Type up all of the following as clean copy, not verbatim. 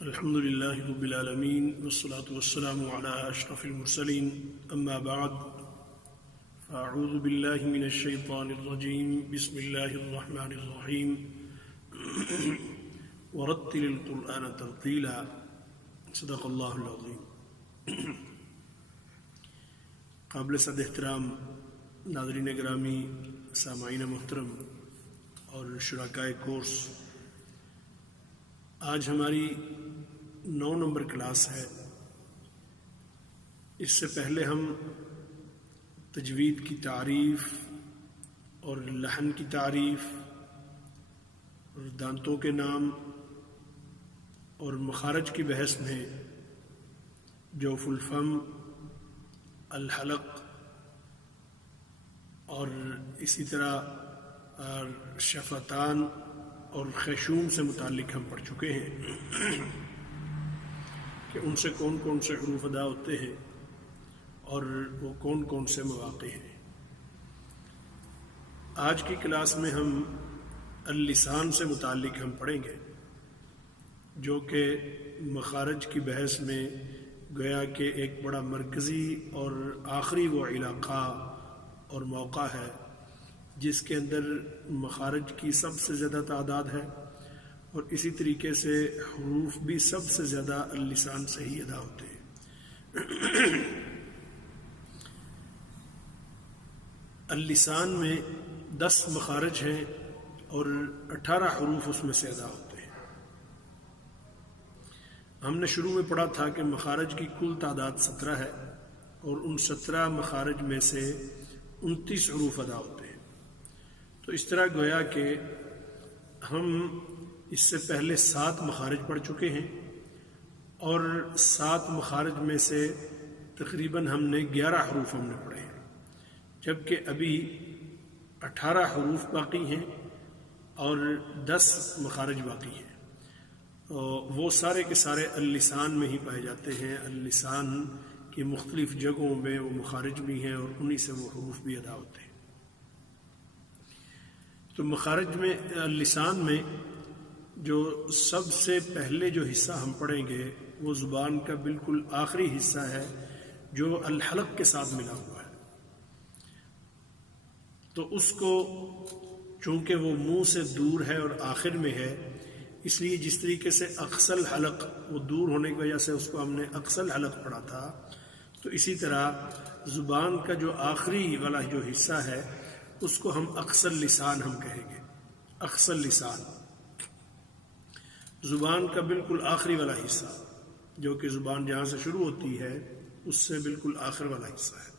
الحمد لله رب العالمين والصلاة والسلام على أشرف المرسلين أما بعد فأعوذ بالله من الشيطان الرجيم بسم الله الرحمن الرحيم ورتل القرآن ترتيلا صدق الله العظيم. قابل صد احترام ناظرین گرامی، سامعین محترم اور شرکائے کورس، آج ہماری 9 نمبر کلاس ہے. اس سے پہلے ہم تجوید کی تعریف اور لحن کی تعریف اور دانتوں کے نام اور مخارج کی بحث میں جوف الفم، الحلق اور اسی طرح شفتان اور خیشوم سے متعلق ہم پڑھ چکے ہیں کہ ان سے کون کون سے حروف ادا ہوتے ہیں اور وہ کون کون سے مواقع ہیں. آج کی کلاس میں ہم اللسان سے متعلق ہم پڑھیں گے، جو کہ مخارج کی بحث میں گویا کہ ایک بڑا مرکزی اور آخری وہ علاقہ اور موقع ہے جس کے اندر مخارج کی سب سے زیادہ تعداد ہے اور اسی طریقے سے حروف بھی سب سے زیادہ اللسان سے ہی ادا ہوتے ہیں. اللسان میں 10 مخارج ہیں اور 18 حروف اس میں سے ادا ہوتے ہیں. ہم نے شروع میں پڑھا تھا کہ مخارج کی کل تعداد 17 ہے اور ان 17 مخارج میں سے 29 حروف ادا ہوتے ہیں. تو اس طرح گویا کہ ہم اس سے پہلے 7 مخارج پڑھ چکے ہیں اور 7 مخارج میں سے تقریباً ہم نے 11 حروف ہم نے پڑھے ہیں، جبکہ ابھی 18 حروف باقی ہیں اور 10 مخارج باقی ہیں. وہ سارے کے سارے اللسان میں ہی پائے جاتے ہیں. اللسان کی مختلف جگہوں میں وہ مخارج بھی ہیں اور انہی سے وہ حروف بھی ادا ہوتے ہیں. تو مخارج میں اللسان میں جو سب سے پہلے جو حصہ ہم پڑھیں گے وہ زبان کا بالکل آخری حصہ ہے جو الحلق کے ساتھ ملا ہوا ہے. تو اس کو چونکہ وہ منہ سے دور ہے اور آخر میں ہے، اس لیے جس طریقے سے اقصى الحلق وہ دور ہونے کی وجہ سے اس کو ہم نے اقصى الحلق پڑھا تھا، تو اسی طرح زبان کا جو آخری والا جو حصہ ہے اس کو ہم اقصى اللسان ہم کہیں گے. اقصى اللسان زبان کا بالکل آخری والا حصہ، جو کہ زبان جہاں سے شروع ہوتی ہے اس سے بالکل آخر والا حصہ ہے.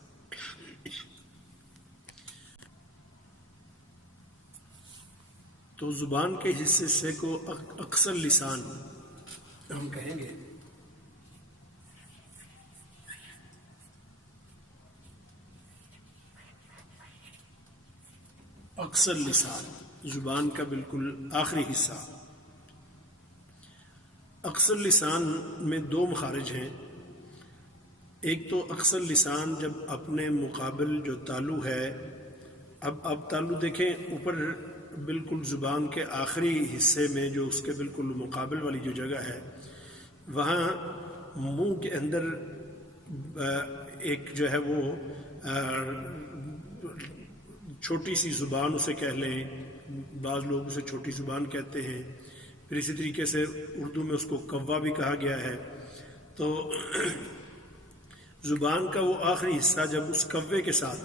تو زبان کے حصے کو اقصى اللسان ہم کہیں گے. اقصى اللسان زبان کا بالکل آخری حصہ. اقصى اللسان میں 2 مخارج ہیں. ایک تو اقصى اللسان جب اپنے مقابل جو تالو ہے، اب تالو دیکھیں اوپر بالکل زبان کے آخری حصے میں جو اس کے بالکل مقابل والی جو جگہ ہے، وہاں منہ کے اندر ایک جو ہے وہ چھوٹی سی زبان اسے کہہ لیں، بعض لوگ اسے چھوٹی زبان کہتے ہیں. پھر اسی طریقے سے اردو میں اس کو کوا بھی کہا گیا ہے. تو زبان کا وہ آخری حصہ جب اس کوے کے ساتھ،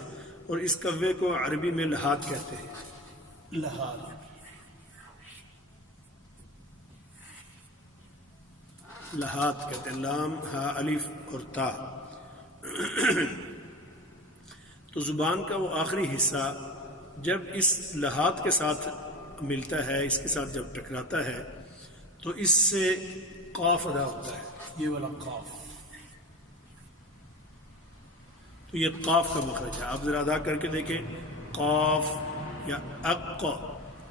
اور اس کوے کو عربی میں لحاظ کہتے ہیں. لحاظ کہتے ہیں، لام ہا الف اور تا. تو زبان کا وہ آخری حصہ جب اس لحاظ کے ساتھ ملتا ہے، اس کے ساتھ جب ٹکراتا ہے، تو اس سے قاف ادا ہوتا ہے. یہ والا قاف، تو یہ قاف کا مخرج ہے. آپ ذرا ادا کر کے دیکھیں، قاف یا اق.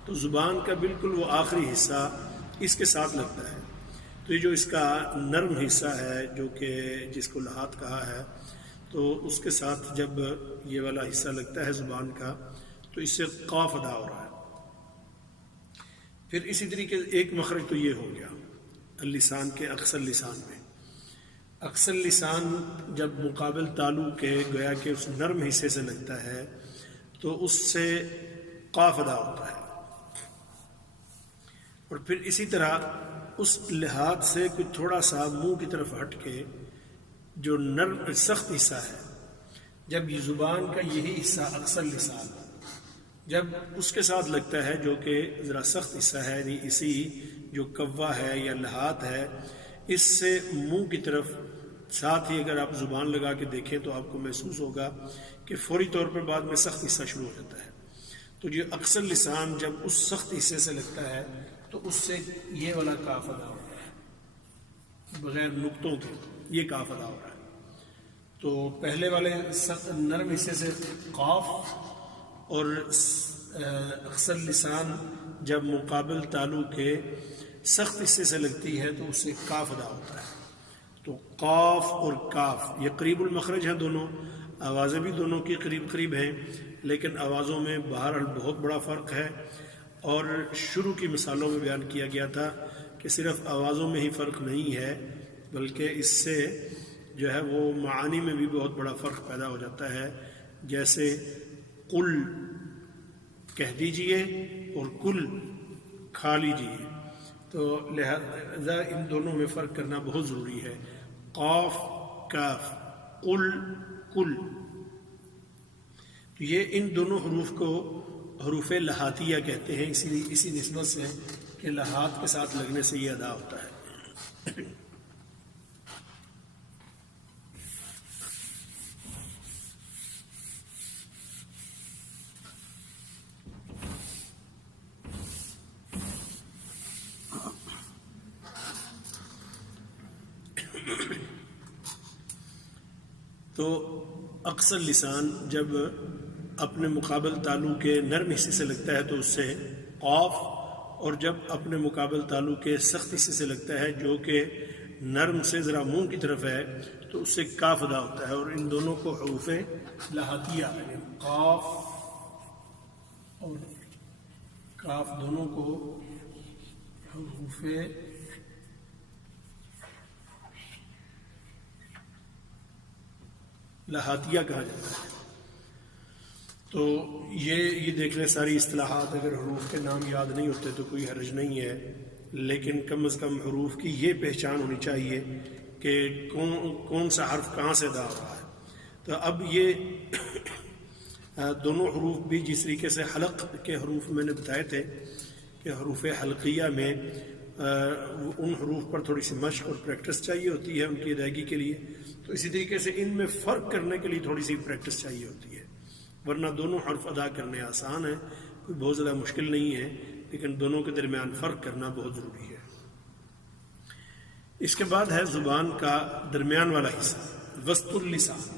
تو زبان کا بالکل وہ آخری حصہ اس کے ساتھ لگتا ہے. تو یہ جو اس کا نرم حصہ ہے جو کہ جس کو لحاظ کہا ہے، تو اس کے ساتھ جب یہ والا حصہ لگتا ہے زبان کا تو اس سے قاف ادا ہو رہا ہے. پھر اسی طریقے سے ایک مخرج تو یہ ہو گیا. اللسان کے اقصى اللسان میں. اقصى اللسان جب مقابل تالو کے گویا کہ اس نرم حصے سے لگتا ہے تو اس سے قاف ادا ہوتا ہے. اور پھر اسی طرح اس لحاظ سے کچھ تھوڑا سا منہ کی طرف ہٹ کے جو نرم سخت حصہ ہے، جب یہ زبان کا یہی حصہ اقصى اللسان جب اس کے ساتھ لگتا ہے جو کہ ذرا سخت حصہ ہے، یعنی اسی جو کوا ہے یا لحاظ ہے، اس سے منہ کی طرف ساتھ ہی اگر آپ زبان لگا کے دیکھیں تو آپ کو محسوس ہوگا کہ فوری طور پر بعد میں سخت حصہ شروع ہو جاتا ہے. تو یہ اقصى اللسان جب اس سخت حصے سے لگتا ہے تو اس سے یہ والا کاف ادا ہوتا ہے، بغیر نقطوں کے یہ کاف ادا ہو رہا ہے. تو پہلے والے نرم حصے سے قاف، اور اقصى اللسان جب مقابل تالو کے سخت حصے سے لگتی ہے تو اس سے کاف ادا ہوتا ہے. تو قاف اور کاف یہ قریب المخرج ہیں، دونوں آوازیں بھی دونوں کی قریب قریب ہیں، لیکن آوازوں میں بہرحال بہت بڑا فرق ہے. اور شروع کی مثالوں میں بیان کیا گیا تھا کہ صرف آوازوں میں ہی فرق نہیں ہے، بلکہ اس سے جو ہے وہ معانی میں بھی بہت بڑا فرق پیدا ہو جاتا ہے. جیسے قل کہہ دیجئے اور کل کھا لیجئے، تو لہذا ان دونوں میں فرق کرنا بہت ضروری ہے. قاف کاف، قل کل، یہ ان دونوں حروف کو حروف لحاتیہ کہتے ہیں، اسی نسبت سے کہ لحات کے ساتھ لگنے سے یہ ادا ہوتا ہے. تو اقصى اللسان جب اپنے مقابل تالو کے نرم حصے سے لگتا ہے تو اس سے قاف، اور جب اپنے مقابل تالو کے سخت حصے سے لگتا ہے جو کہ نرم سے ذرا منہ کی طرف ہے تو اس سے کاف ادا ہوتا ہے. اور ان دونوں کو حروف لحاتیہ یعنی قاف اور کاف دونوں کو حروف لحاتیہ کہا جاتا ہے. تو یہ دیکھ لیں ساری اصطلاحات، اگر حروف کے نام یاد نہیں ہوتے تو کوئی حرج نہیں ہے، لیکن کم از کم حروف کی یہ پہچان ہونی چاہیے کہ کون سا حرف کہاں سے ادا ہو رہا ہے. تو اب یہ دونوں حروف بھی جس طریقے سے حلق کے حروف میں نے بتائے تھے کہ حروف حلقیہ میں ان حروف پر تھوڑی سی مشق اور پریکٹس چاہیے ہوتی ہے ان کی ادائیگی کے لیے، تو اسی طریقے سے ان میں فرق کرنے کے لیے تھوڑی سی پریکٹس چاہیے ہوتی ہے، ورنہ دونوں حرف ادا کرنے آسان ہیں، کوئی بہت زیادہ مشکل نہیں ہے، لیکن دونوں کے درمیان فرق کرنا بہت ضروری ہے. اس کے بعد ہے زبان کا درمیان والا حصہ وسط اللسان.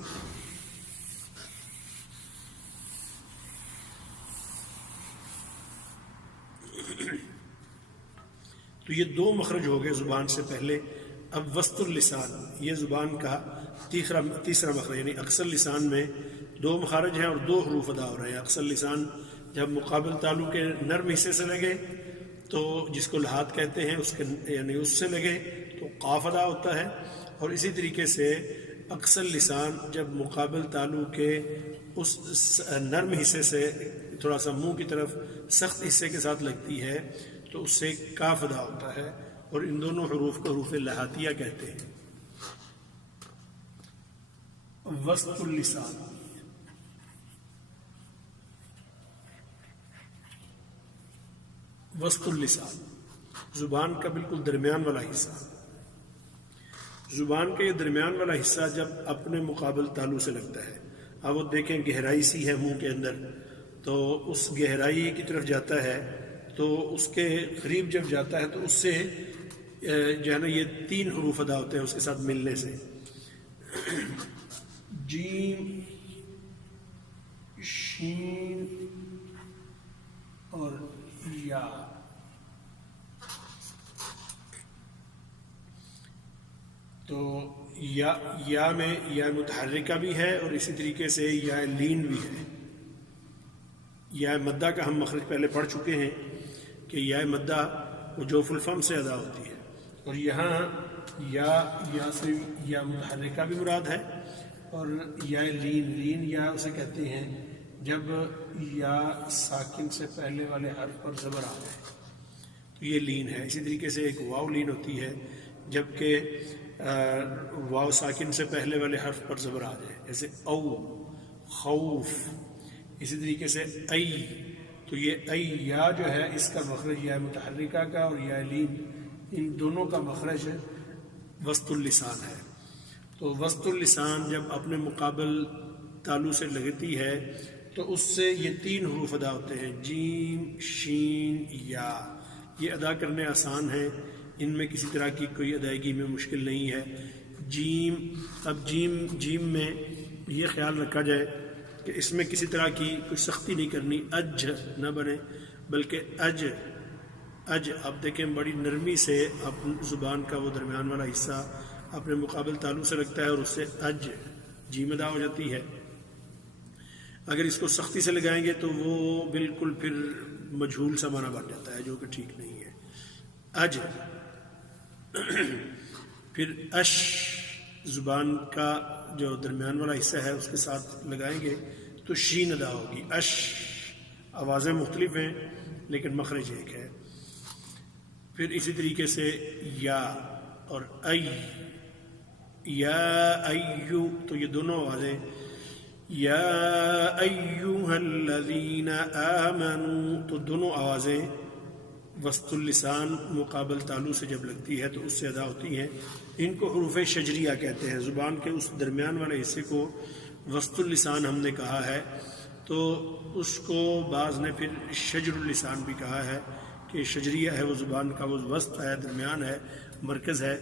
تو یہ دو مخرج ہو گئے زبان سے پہلے. اب وسط اللسان یہ زبان کا تیسرا مخرج، یعنی اقصى اللسان میں دو مخارج ہیں اور دو حروف ادا ہو رہے ہیں. اقصى اللسان جب مقابل تالو کے نرم حصے سے لگے تو جس کو لحاظ کہتے ہیں اس کے یعنی اس سے لگے تو قاف ادا ہوتا ہے، اور اسی طریقے سے اقصى اللسان جب مقابل تالو کے اس نرم حصے سے تھوڑا سا منہ کی طرف سخت حصے کے ساتھ لگتی ہے تو اس سے کاف ادا ہوتا ہے، اور ان دونوں حروف کو حروف لحاتیہ کہتے ہیں. وسط اللسان وسط اللسان زبان کا بالکل درمیان والا حصہ. زبان کا یہ درمیان والا حصہ جب اپنے مقابل تالو سے لگتا ہے، اب وہ دیکھیں گہرائی سی ہے منہ کے اندر، تو اس گہرائی کی طرف جاتا ہے، تو اس کے قریب جب جاتا ہے تو اس سے جو ہے نا یہ تین حروف ادا ہوتے ہیں اس کے ساتھ ملنے سے، جیم، شین اور یا. تو یا میں یا متحرکہ بھی ہے اور اسی طریقے سے یا لین بھی ہے. یا مدہ کا ہم مخرج پہلے پڑھ چکے ہیں کہ یا مدہ وہ جوف الفم سے ادا ہوتی ہے، اور یہاں یا سے یا متحرکہ بھی مراد ہے، اور یا لین یا اسے کہتے ہیں جب یا ساکن سے پہلے والے حرف پر زبر آ جائے تو یہ لین ہے۔ اسی طریقے سے ایک واو لین ہوتی ہے جبکہ واو ساکن سے پہلے والے حرف پر زبر آ جائے، جیسے او، خوف۔ اسی طریقے سے ای، تو یہ ای یا جو ہے اس کا مخرج یا متحرکہ کا اور یا لین، ان دونوں کا مخرج وسط اللسان ہے۔ تو وسط اللسان جب اپنے مقابل تالو سے لگتی ہے تو اس سے یہ 3 حروف ادا ہوتے ہیں، جیم، شین، یا۔ یہ ادا کرنے آسان ہیں، ان میں کسی طرح کی کوئی ادائیگی میں مشکل نہیں ہے۔ جیم، اب جیم میں یہ خیال رکھا جائے کہ اس میں کسی طرح کی کوئی سختی نہیں کرنی، اج نہ بنے، بلکہ اج۔ اب دیکھیں بڑی نرمی سے اپنی زبان کا وہ درمیان والا حصہ اپنے مقابل تالو سے لگتا ہے اور اس سے اج جیم ادا ہو جاتی ہے۔ اگر اس کو سختی سے لگائیں گے تو وہ بالکل پھر مجہول سا معنی بن جاتا ہے، جو کہ ٹھیک نہیں ہے۔ اج، پھر اش، زبان کا جو درمیان والا حصہ ہے اس کے ساتھ لگائیں گے تو شین ادا ہوگی، اش۔ آوازیں مختلف ہیں لیکن مخرج ایک ہے۔ پھر اسی طریقے سے یا اور ای، یا ایو، تو یہ دونوں آوازیں، یا ایوہا الذین آمنوا، تو دونوں آوازیں وسط اللسان مقابل تالو سے جب لگتی ہے تو اس سے ادا ہوتی ہیں۔ ان کو حروف شجریہ کہتے ہیں۔ زبان کے اس درمیان والے حصے کو وسط اللسان ہم نے کہا ہے، تو اس کو بعض نے پھر شجر اللسان بھی کہا ہے کہ شجریہ ہے، وہ زبان کا وہ وسط ہے، درمیان ہے، مرکز ہے،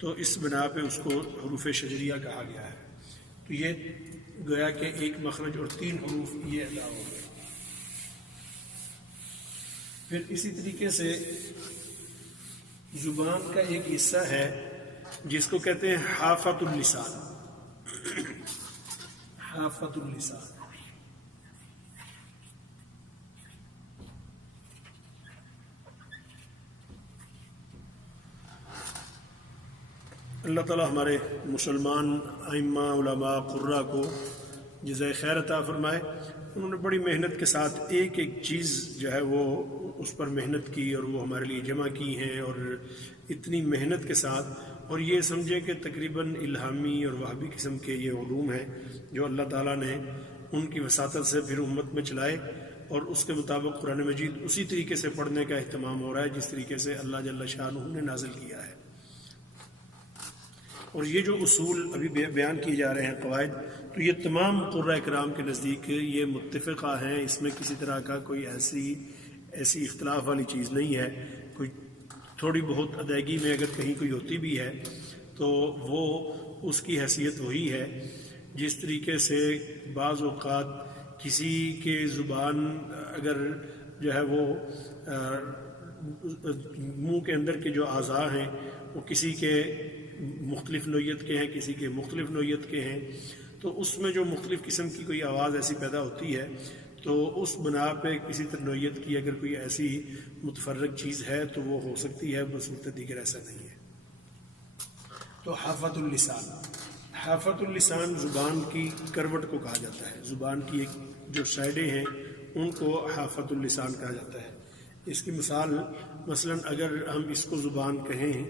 تو اس بنا پہ اس کو حروف شجریہ کہا گیا ہے۔ تو یہ گویا کہ ایک مخرج اور 3 حروف یہ ادا ہو گئے۔ پھر اسی طریقے سے زبان کا ایک حصہ ہے جس کو کہتے ہیں حافۃ اللسان۔ حافۃ اللسان، اللہ تعالیٰ ہمارے مسلمان ائمہ، علماء، قراء کو جزائے خیر عطا فرمائے۔ انہوں نے بڑی محنت کے ساتھ ایک چیز جو ہے وہ اس پر محنت کی اور وہ ہمارے لیے جمع کی ہیں، اور اتنی محنت کے ساتھ، اور یہ سمجھے کہ تقریباً الہامی اور وہابی قسم کے یہ علوم ہیں جو اللہ تعالیٰ نے ان کی وساطت سے پھر امت میں چلائے، اور اس کے مطابق قرآن مجید اسی طریقے سے پڑھنے کا اہتمام ہو رہا ہے جس طریقے سے اللہ جل شانہ نے نازل کیا ہے۔ اور یہ جو اصول ابھی بیان کیے جا رہے ہیں، قواعد، تو یہ تمام قراء کرام کے نزدیک یہ متفقہ ہیں، اس میں کسی طرح کا کوئی ایسی اختلاف والی چیز نہیں ہے۔ کوئی تھوڑی بہت ادائیگی میں اگر کہیں کوئی ہوتی بھی ہے تو وہ اس کی حیثیت وہی ہے جس طریقے سے بعض اوقات کسی کے زبان اگر جو ہے وہ منہ کے اندر کے جو اعضاء ہیں وہ کسی کے مختلف نوعیت کے ہیں، کسی کے مختلف نوعیت کے ہیں، تو اس میں جو مختلف قسم کی کوئی آواز ایسی پیدا ہوتی ہے تو اس بنا پہ کسی طرح نوعیت کی اگر کوئی ایسی متفرق چیز ہے تو وہ ہو سکتی ہے، بصورت دیگر ایسا نہیں ہے۔ تو حافۃ اللسان، حافۃ اللسان زبان کی کروٹ کو کہا جاتا ہے، زبان کی ایک جو سائڈیں ہیں ان کو حافۃ اللسان کہا جاتا ہے۔ اس کی مثلا اگر ہم اس کو زبان کہیں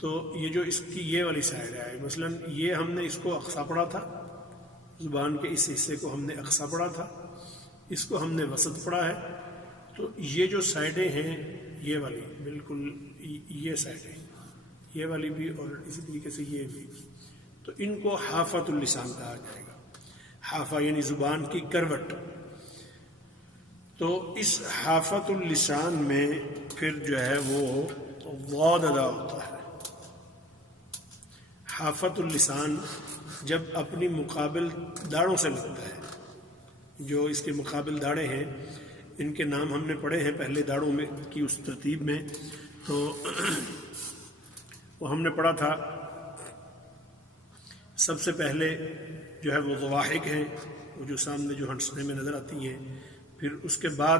تو یہ جو اس کی یہ والی سائڈ ہے، مثلا یہ ہم نے اس کو اقصا پڑھا تھا، زبان کے اس حصے کو ہم نے اقصا پڑھا تھا، اس کو ہم نے وسط پڑھا ہے، تو یہ جو سائڈیں ہیں یہ والی بالکل یہ سائڈیں، یہ والی بھی اور اسی طریقے سے یہ بھی، تو ان کو حافۃ اللسان کہا جائے گا۔ حافہ یعنی زبان کی کروٹ۔ تو اس حافۃ اللسان میں پھر جو ہے وہ ضاد ادا ہوتا ہے۔ حافۃ اللسان جب اپنی مقابل داڑھوں سے لگتا ہے، جو اس کے مقابل داڑھیں ہیں ان کے نام ہم نے پڑھے ہیں پہلے داڑھوں میں کی اس ترتیب میں، تو وہ ہم نے پڑھا تھا سب سے پہلے جو ہے وہ ضواحک ہیں، وہ جو سامنے جو ہنسنے میں نظر آتی ہیں، پھر اس کے بعد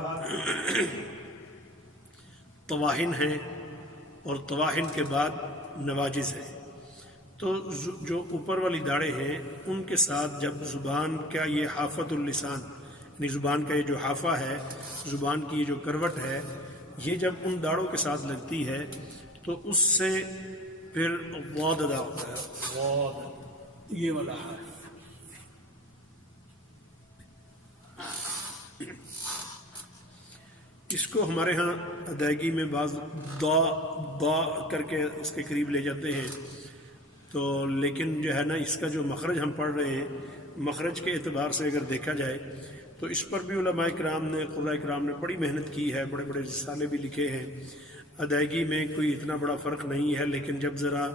طواہن ہیں، اور طواحن کے بعد نواجز ہیں. تو جو اوپر والی داڑیں ہیں ان کے ساتھ جب زبان کا یہ حافت اللسان یعنی زبان کا یہ جو حافہ ہے، زبان کی یہ جو کروٹ ہے، یہ جب ان داڑوں کے ساتھ لگتی ہے تو اس سے پھر واد ادا ہوتا ہے. واد یہ والا حرف اس کو ہمارے ہاں ادائیگی میں بعض دا کر کے اس کے قریب لے جاتے ہیں. تو لیکن جو ہے نا اس کا جو مخرج ہم پڑھ رہے ہیں، مخرج کے اعتبار سے اگر دیکھا جائے تو اس پر بھی علماء کرام نے، قراء کرام نے بڑی محنت کی ہے، بڑے بڑے رسالے بھی لکھے ہیں. ادائیگی میں کوئی اتنا بڑا فرق نہیں ہے، لیکن جب ذرا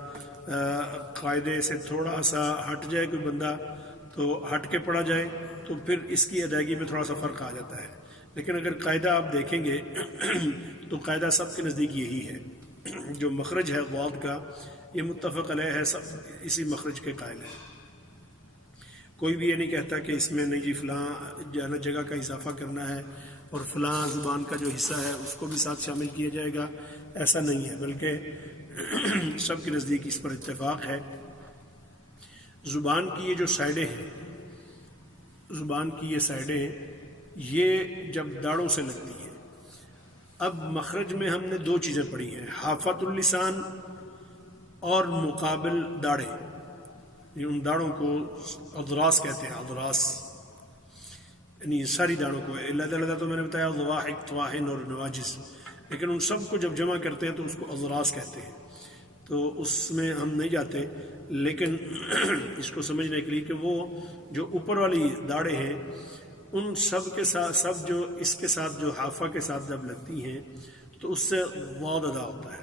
قاعدے سے تھوڑا سا ہٹ جائے کوئی بندہ تو ہٹ کے پڑھا جائے تو پھر اس کی ادائیگی میں تھوڑا سا فرق آ جاتا ہے. لیکن اگر قاعدہ آپ دیکھیں گے تو قاعدہ سب کے نزدیک یہی ہے. جو مخرج ہے غاد کا یہ متفق علیہ ہے، سب اسی مخرج کے قائل ہیں. کوئی بھی یہ نہیں کہتا کہ اس میں نہیں جی فلاں جو ہے نا جگہ کا اضافہ کرنا ہے اور فلاں زبان کا جو حصہ ہے اس کو بھی ساتھ شامل کیا جائے گا، ایسا نہیں ہے، بلکہ سب کے نزدیک اس پر اتفاق ہے. زبان کی یہ جو سائڈیں ہیں، زبان کی یہ سائڈیں یہ جب داڑوں سے لگتی ہیں. اب مخرج میں ہم نے دو چیزیں پڑھی ہیں، حافت اللسان اور مقابل داڑیں. یہ ان داڑوں کو اضراس کہتے ہیں، اضراس یعنی ساری داڑوں کو. علیحدہ تو میں نے بتایا ضواحک، طواحن اور نواجز، لیکن ان سب کو جب جمع کرتے ہیں تو اس کو اضراس کہتے ہیں. تو اس میں ہم نہیں جاتے، لیکن اس کو سمجھنے کے لیے کہ وہ جو اوپر والی داڑیں ہیں ان سب کے ساتھ، سب جو اس کے ساتھ جو حافہ کے ساتھ جب لگتی ہیں تو اس سے واد ادا ہوتا ہے.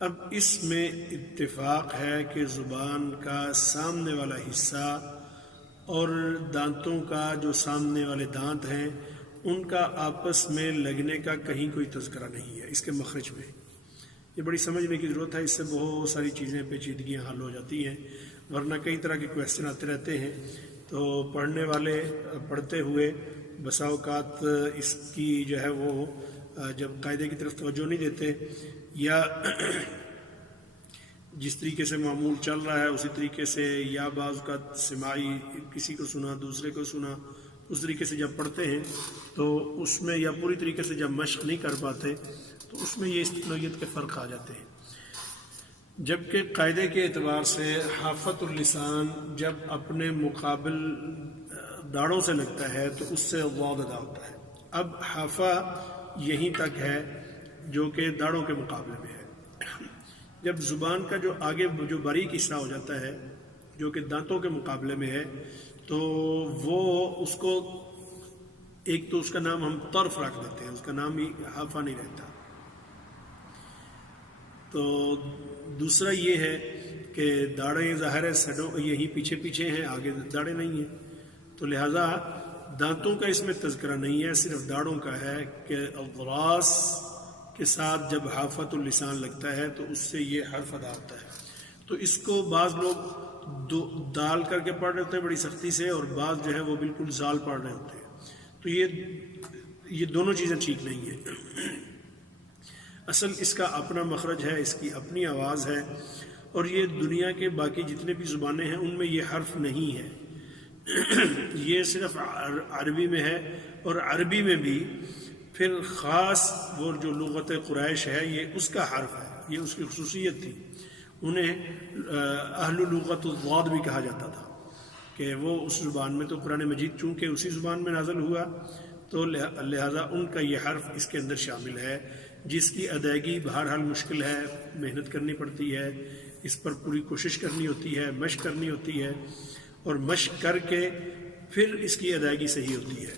اب اس میں اتفاق ہے کہ زبان کا سامنے والا حصہ اور دانتوں کا جو سامنے والے دانت ہیں ان کا آپس میں لگنے کا کہیں کوئی تذکرہ نہیں ہے اس کے مخرج میں. یہ بڑی سمجھنے کی ضرورت ہے، اس سے بہت ساری چیزیں پیچیدگیاں حل ہو جاتی ہیں، ورنہ کئی طرح کے کویسچن آتے رہتے ہیں. تو پڑھنے والے پڑھتے ہوئے بسا اوقات اس کی جو ہے وہ جب قاعدے کی طرف توجہ نہیں دیتے، یا جس طریقے سے معمول چل رہا ہے اسی طریقے سے، یا بعض کا سماعی کسی کو سنا دوسرے کو سنا، اس طریقے سے جب پڑھتے ہیں تو اس میں، یا پوری طریقے سے جب مشق نہیں کر پاتے تو اس میں یہ اس نوعیت کے فرق آ جاتے ہیں. جبکہ قاعدے کے اعتبار سے حافت اللسان جب اپنے مقابل داڑوں سے لگتا ہے تو اس سے واد ادا ہوتا ہے. اب حافہ یہیں تک ہے جو کہ داڑوں کے مقابلے میں ہے. جب زبان کا جو آگے جو باریک حصہ ہو جاتا ہے جو کہ دانتوں کے مقابلے میں ہے تو وہ اس کو ایک تو اس کا نام ہم طرف رکھ دیتے ہیں، اس کا نام ہی حافہ نہیں رہتا. تو دوسرا یہ ہے کہ داڑیں ظاہر ہے سڈوں یہی پیچھے پیچھے ہیں، آگے داڑیں نہیں ہیں، تو لہذا دانتوں کا اس میں تذکرہ نہیں ہے، صرف داڑوں کا ہے کہ اضراس کے ساتھ جب حافت اللسان لگتا ہے تو اس سے یہ حرف ادا ہوتا ہے. تو اس کو بعض لوگ دال کر کے پڑھ رہے ہوتے ہیں بڑی سختی سے، اور بعض جو ہے وہ بالکل زال پڑھ رہے ہوتے ہیں. تو یہ دونوں چیزیں ٹھیک نہیں ہیں. اصل اس کا اپنا مخرج ہے، اس کی اپنی آواز ہے، اور یہ دنیا کے باقی جتنے بھی زبانیں ہیں ان میں یہ حرف نہیں ہے. یہ صرف عربی میں ہے، اور عربی میں بھی پھر خاص وہ جو لغت قریش ہے یہ اس کا حرف ہے، یہ اس کی خصوصیت تھی. انہیں اہل لغت الضاد بھی کہا جاتا تھا کہ وہ اس زبان میں، تو قرآن مجید چونکہ اسی زبان میں نازل ہوا تو لہذا ان کا یہ حرف اس کے اندر شامل ہے، جس کی ادائیگی بہرحال مشکل ہے، محنت کرنی پڑتی ہے، اس پر پوری کوشش کرنی ہوتی ہے، مشق کرنی ہوتی ہے، اور مشق کر کے پھر اس کی ادائیگی صحیح ہوتی ہے.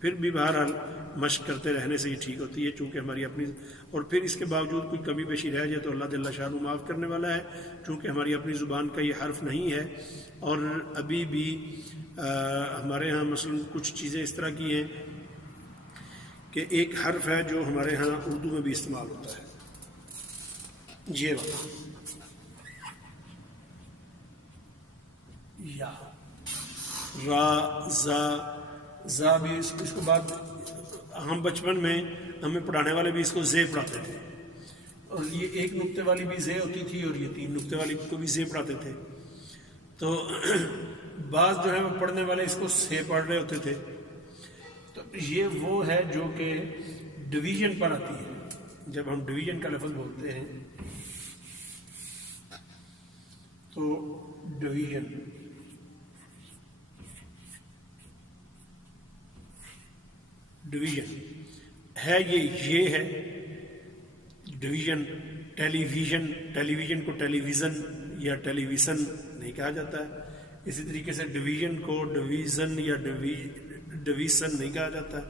پھر بھی بہرحال مشق کرتے رہنے سے یہ ٹھیک ہوتی ہے، چونکہ ہماری اپنی، اور پھر اس کے باوجود کوئی کمی بیشی رہ جائے تو اللہ جل شانہ معاف کرنے والا ہے، چونکہ ہماری اپنی زبان کا یہ حرف نہیں ہے. اور ابھی بھی ہمارے ہاں مثلا کچھ چیزیں اس طرح کی ہیں کہ ایک حرف ہے جو ہمارے ہاں اردو میں بھی استعمال ہوتا ہے، یہ یا را، زا بھی، اس کو بات ہم بچپن میں ہمیں پڑھانے والے بھی اس کو زے پڑھاتے تھے، اور یہ ایک نقطے والی بھی زے ہوتی تھی اور یہ 3 نقطے والی کو بھی زے پڑھاتے تھے. تو بعض جو ہے وہ پڑھنے والے اس کو سے پڑھ رہے ہوتے تھے. تو یہ وہ ہے جو کہ ڈویژن پر آتی ہے. جب ہم ڈویژن کا لفظ بولتے ہیں تو ڈویژن ہے، یہ ہے ڈویژن. ٹیلی ویژن کو ٹیلی ویژن یا ٹیلی ویژن نہیں کہا جاتا ہے. اسی طریقے سے ڈویژن کو ڈویژن یا ڈویژن نہیں کہا جاتا ہے.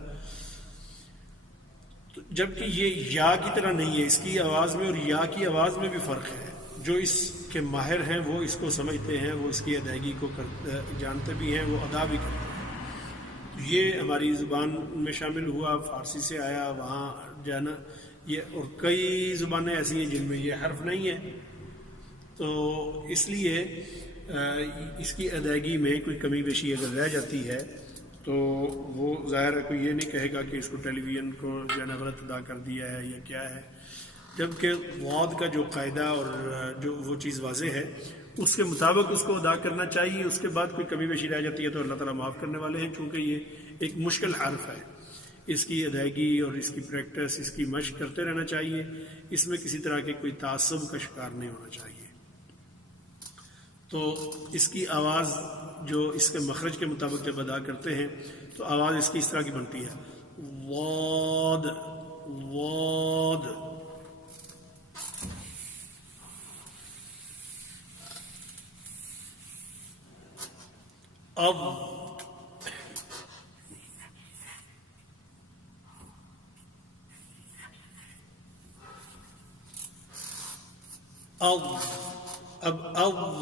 تو جبکہ یہ یا کی طرح نہیں ہے، اس کی آواز میں اور یا کی آواز میں بھی فرق ہے. جو اس کے ماہر ہیں وہ اس کو سمجھتے ہیں، وہ اس کی ادائیگی کو جانتے بھی ہیں، وہ ادا بھی کرتے ہیں. یہ ہماری زبان میں شامل ہوا، فارسی سے آیا، وہاں جانا یہ، اور کئی زبانیں ایسی ہیں جن میں یہ حرف نہیں ہے. تو اس لیے اس کی ادائیگی میں کوئی کمی بیشی اگر رہ جاتی ہے تو وہ ظاہر ہے کوئی یہ نہیں کہے گا کہ اس کو ٹیلی ویژن کو جو ہے نا غلط ادا کر دیا ہے یا کیا ہے. جبکہ غاد کا جو قاعدہ اور جو وہ چیز واضح ہے اس کے مطابق اس کو ادا کرنا چاہیے. اس کے بعد کوئی کمی بیشی رہ جاتی ہے تو اللہ تعالیٰ معاف کرنے والے ہیں، چونکہ یہ ایک مشکل حرف ہے. اس کی ادائیگی اور اس کی پریکٹس، اس کی مشق کرتے رہنا چاہیے. اس میں کسی طرح کے کوئی تعصب کا شکار نہیں ہونا چاہیے. تو اس کی آواز جو اس کے مخرج کے مطابق جب ادا کرتے ہیں تو آواز اس کی اس طرح کی بنتی ہے، واد واد. اب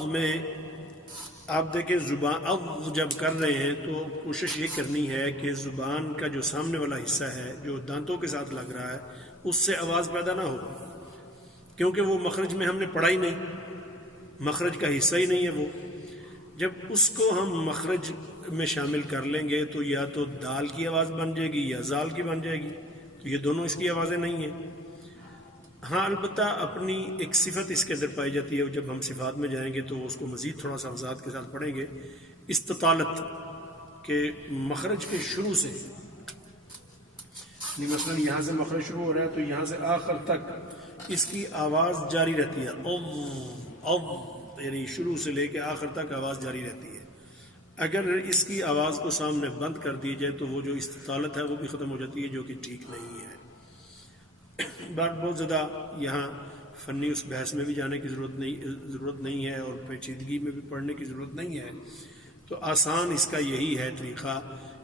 میں آپ دیکھیں زبان جب کر رہے ہیں تو کوشش یہ کرنی ہے کہ زبان کا جو سامنے والا حصہ ہے جو دانتوں کے ساتھ لگ رہا ہے اس سے آواز پیدا نہ ہو، کیونکہ وہ مخرج میں ہم نے پڑھا ہی نہیں، مخرج کا حصہ ہی نہیں ہے وہ. جب اس کو ہم مخرج میں شامل کر لیں گے تو یا تو دال کی آواز بن جائے گی یا زال کی بن جائے گی. تو یہ دونوں اس کی آوازیں نہیں ہیں. ہاں البتہ اپنی ایک صفت اس کے اندر پائی جاتی ہے، جب ہم صفات میں جائیں گے تو اس کو مزید تھوڑا سا وضاحت کے ساتھ پڑھیں گے. استطالت کے مخرج کے شروع سے، مثلا یہاں سے مخرج شروع ہو رہا ہے تو یہاں سے آخر تک اس کی آواز جاری رہتی ہے. یعنی شروع سے لے کے آخر تک آواز جاری رہتی ہے. اگر اس کی آواز کو سامنے بند کر دی جائے تو وہ جو استطالت ہے وہ بھی ختم ہو جاتی ہے، جو کہ ٹھیک نہیں ہے. بہت زیادہ یہاں فنی اس بحث میں بھی جانے کی ضرورت نہیں ہے اور پیچیدگی میں بھی پڑھنے کی ضرورت نہیں ہے. تو آسان اس کا یہی ہے طریقہ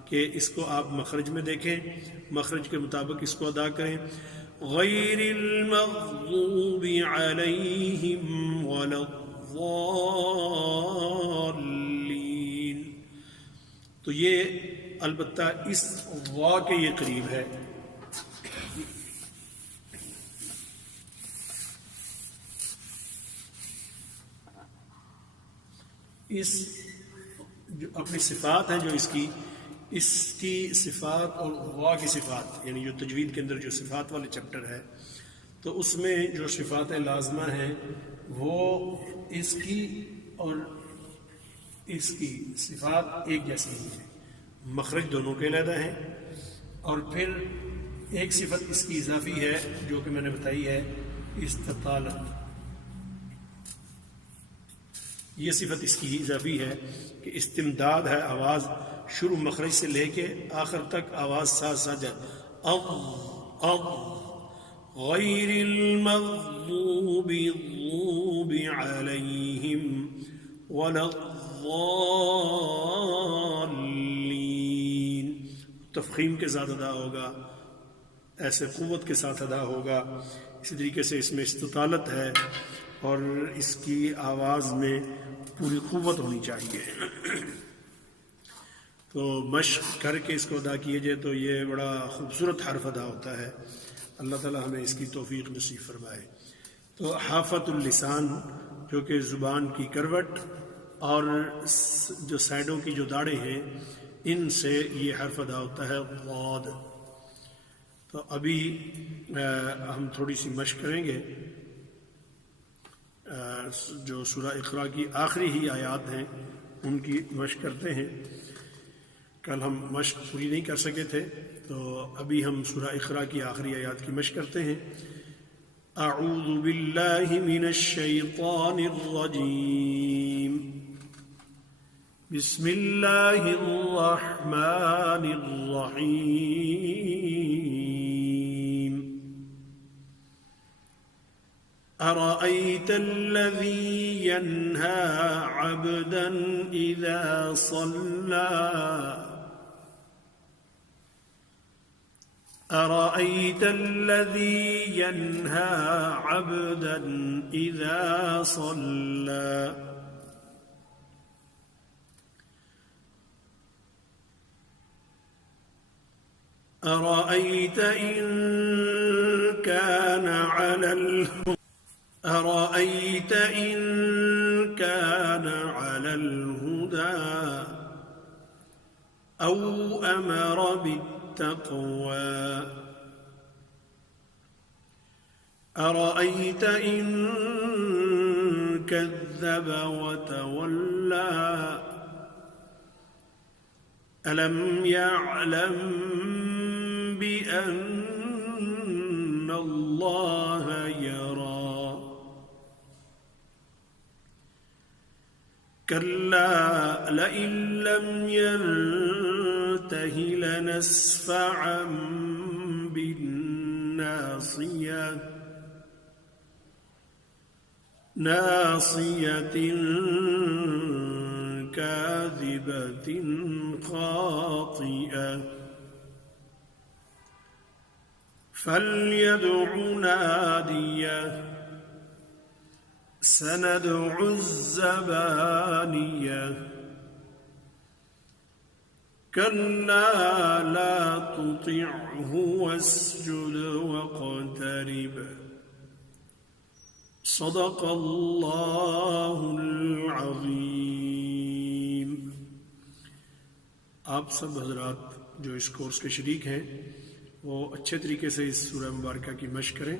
کہ اس کو آپ مخرج میں دیکھیں، مخرج کے مطابق اس کو ادا کریں. غیر المغضوب علیہم ولا الضالین. تو یہ البتہ اس وا کے یہ قریب ہے. اس جو اپنی صفات ہیں جو اس کی صفات اور وا کی صفات، یعنی جو تجوید کے اندر جو صفات والے چیپٹر ہے تو اس میں جو صفات لازمہ ہیں وہ اس کی اور اس کی صفات ایک جیسی ہی ہیں، مخرج دونوں کے علیحدہ ہیں. اور پھر ایک صفت اس کی اضافی ہے جو کہ میں نے بتائی ہے استطالت. یہ صفت اس کی اضافی ہے کہ استمداد ہے، آواز شروع مخرج سے لے کے آخر تک آواز ساتھ ساتھ جائے. غیر المغضوب علیہم ولا الضالین. تفخیم کے ساتھ ادا ہوگا، ایسے قوت کے ساتھ ادا ہوگا. اسی طریقے سے اس میں استطالت ہے اور اس کی آواز میں پوری قوت ہونی چاہیے. تو مشق کر کے اس کو ادا کیے جائے تو یہ بڑا خوبصورت حرف ادا ہوتا ہے. اللہ تعالی ہمیں اس کی توفیق نصیب فرمائے. تو حافت اللسان جو کہ زبان کی کروٹ اور جو سائڈوں کی جو داڑیں ہیں ان سے یہ حرف ادا ہوتا ہے غاد. تو ابھی ہم تھوڑی سی مشق کریں گے، جو سورہ اقرا کی آخری ہی آیات ہیں ان کی مشق کرتے ہیں۔ کل ہم مشق پوری نہیں کر سکے تھے، تو ابھی ہم سورہ اقرا کی آخری آیات کی مشق کرتے ہیں۔ اعوذ باللہ من الشیطان الرجیم، بسم اللہ الرحمن الرحیم۔ أرأيت الذي ينهى عبدا إذا صلى أرأيت الذي ينهى عبدا إذا صلى أرأيت إن كان على الهدى أرأيت إن كان على الهدى أو أمر بالتقوى أرأيت إن كذب وتولى ألم يعلم بأن الله يرى كلا لئن لم ينته لنسفعا بالناصية ناصية كاذبة خاطئة فليدع ناديه سندع الزبانية كلا لا تطعه واسجد واقترب صدق اللہ العظیم۔ آپ سب حضرات جو اس کورس کے شریک ہیں وہ اچھے طریقے سے اس سورہ مبارکہ کی مشق کریں۔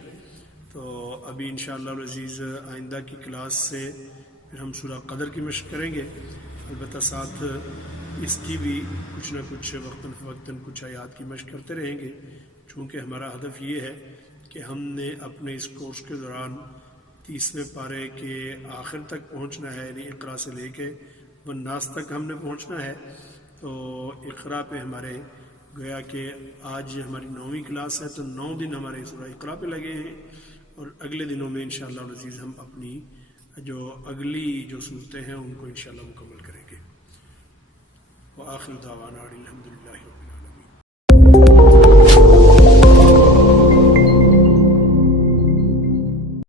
تو ابھی انشاءاللہ العزیز آئندہ کی کلاس سے پھر ہم سورہ قدر کی مشق کریں گے، البتہ ساتھ اس کی بھی کچھ نہ کچھ وقتاً فوقتاً کچھ آیات کی مشق کرتے رہیں گے، چونکہ ہمارا ہدف یہ ہے کہ ہم نے اپنے اس کورس کے دوران 30ویں پارے کے آخر تک پہنچنا ہے، یعنی اقرا سے لے کے والناس تک ہم نے پہنچنا ہے۔ تو اقرا پہ ہمارے گویا کہ آج ہماری 9ویں کلاس ہے، تو 9 دن ہمارے سورہ اقرا پہ لگے ہیں، اور اگلے دنوں میں انشاءاللہ العزیز ہم اپنی جو اگلی جو صورتیں ہیں ان کو انشاءاللہ مکمل کریں گے۔ وآخر دعوانا الحمدللہ رب العالمین۔